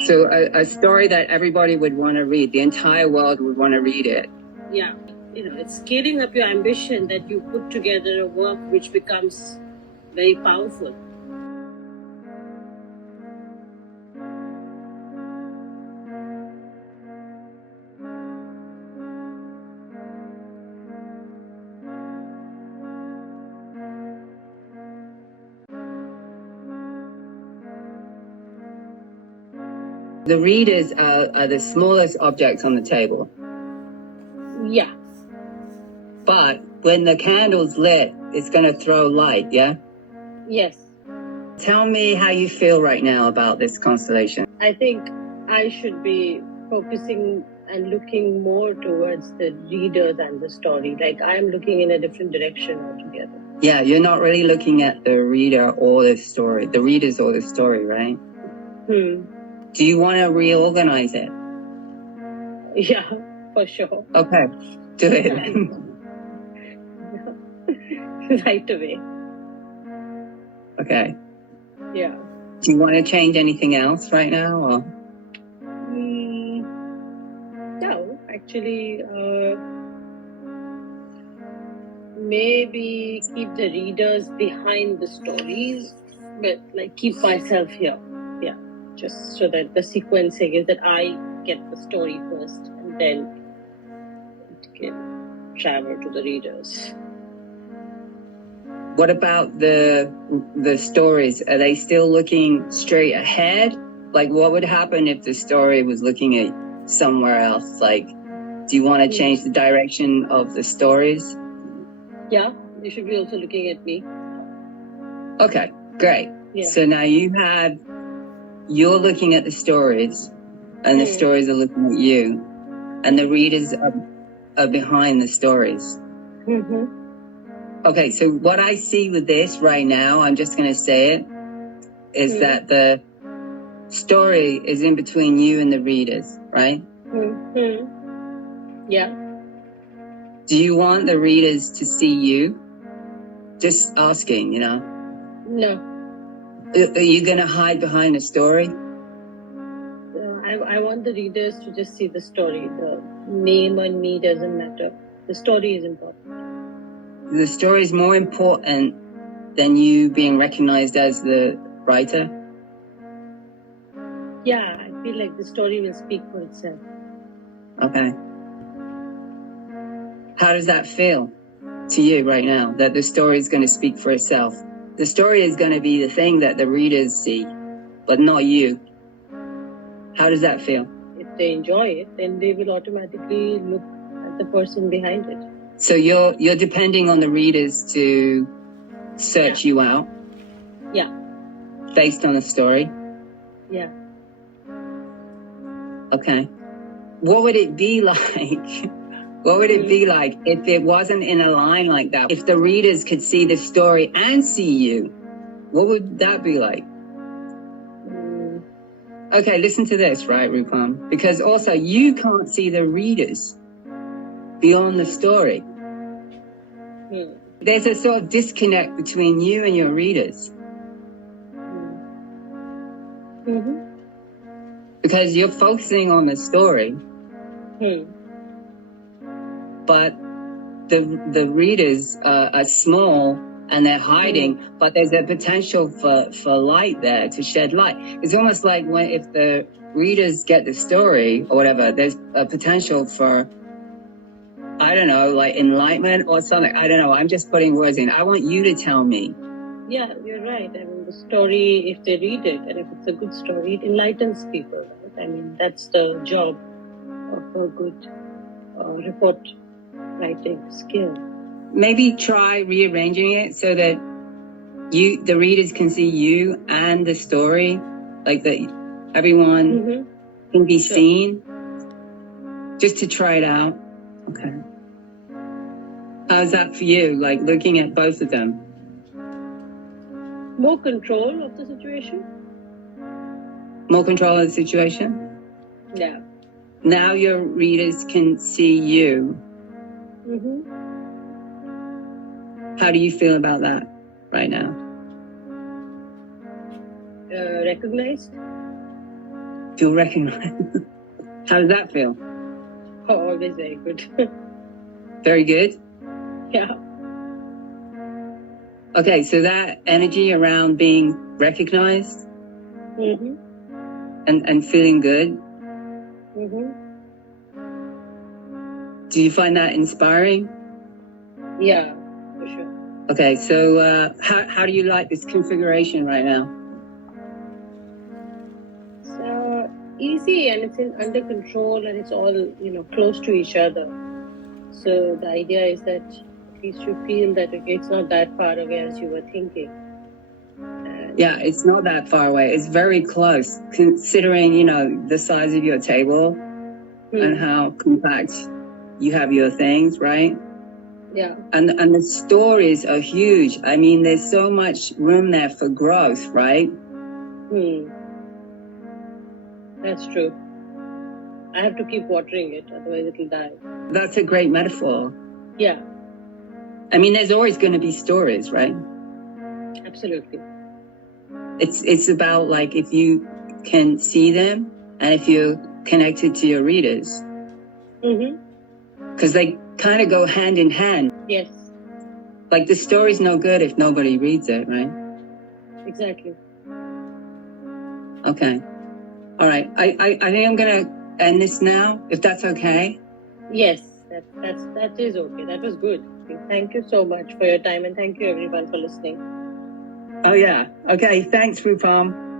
So a story that everybody would want to read, the entire world would want to read it. Yeah, it's scaling up your ambition that you put together a work which becomes very powerful. The readers are the smallest objects on the table. Yeah. But when the candle's lit, it's going to throw light, yeah? Yes. Tell me how you feel right now about this constellation. I think I should be focusing and looking more towards the reader than the story. Like I'm looking in a different direction altogether. Yeah, you're not really looking at the reader or the story, the readers or the story, right? Do you want to reorganize it? Yeah, for sure. Okay, do it. Right away. Okay. Yeah. Do you want to change anything else right now? Or? No, actually, maybe keep the readers behind the stories, but like keep myself here. Yeah, just so that the sequencing is that I get the story first and then it can travel to the readers. What about the stories? Are they still looking straight ahead? Like what would happen if the story was looking at somewhere else? Like, do you want to change the direction of the stories? Yeah, you should be also looking at me. Okay, great. Yeah. So now you're looking at the stories and the stories are looking at you and the readers are behind the stories. Okay, so what I see with this right now, I'm just going to say it, is that the story is in between you and the readers, right? Yeah. Do you want the readers to see you? Just asking, No. Are you going to hide behind the story? I want the readers to just see the story. The name on me doesn't matter. The story is important. The story is more important than you being recognized as the writer? Yeah, I feel like the story will speak for itself. Okay. How does that feel to you right now, that the story is going to speak for itself? The story is going to be the thing that the readers see, but not you. How does that feel? If they enjoy it, then they will automatically look at the person behind it. So you're depending on the readers to search you out? Yeah. Based on the story? Yeah. Okay. What would it be like? What would it be like if it wasn't in a line like that? If the readers could see the story and see you, what would that be like? Okay, listen to this, right, Rupam? Because also you can't see the readers beyond the story. There's a sort of disconnect between you and your readers. Because you're focusing on the story, but the readers are small and they're hiding, but there's a potential for light there, to shed light. It's almost like if the readers get the story or whatever, there's a potential for, I don't know, like enlightenment or something. I don't know. I'm just putting words in. I want you to tell me. Yeah, you're right. I mean, the story, if they read it, and if it's a good story, it enlightens people. Right? I mean, that's the job of a good report writing skill. Maybe try rearranging it so that the readers can see you and the story, like that everyone can be seen, just to try it out. Okay. How's that for you, like looking at both of them? More control of the situation. More control of the situation? Yeah. Now your readers can see you. How do you feel about that right now? Recognized. feel recognized. How does that feel? Oh, always very good. Very good? Yeah. Okay, so that energy around being recognized Mm-hmm. and feeling good, Mm-hmm. do you find that inspiring? Yeah, for sure. Okay, so how do you like this configuration right now? So easy, and it's under control, and it's all close to each other. So the idea is that at least you feel that it's not that far away as you were thinking. And Yeah, it's not that far away. It's very close, considering, the size of your table and how compact you have your things, right? Yeah. And the stories are huge. I mean, there's so much room there for growth, right? That's true. I have to keep watering it, otherwise it'll die. That's a great metaphor. Yeah. I mean, there's always going to be stories, right? Absolutely. It's about, like, if you can see them and if you're connected to your readers. Mm-hmm. Because they kind of go hand in hand. Yes. Like, the story's no good if nobody reads it, right? Exactly. Okay. All right. I think I'm going to end this now, if that's okay. Yes, that is okay. That was good. Thank you so much for your time, and thank you everyone for listening. Oh, yeah. Okay. Thanks, Rupam.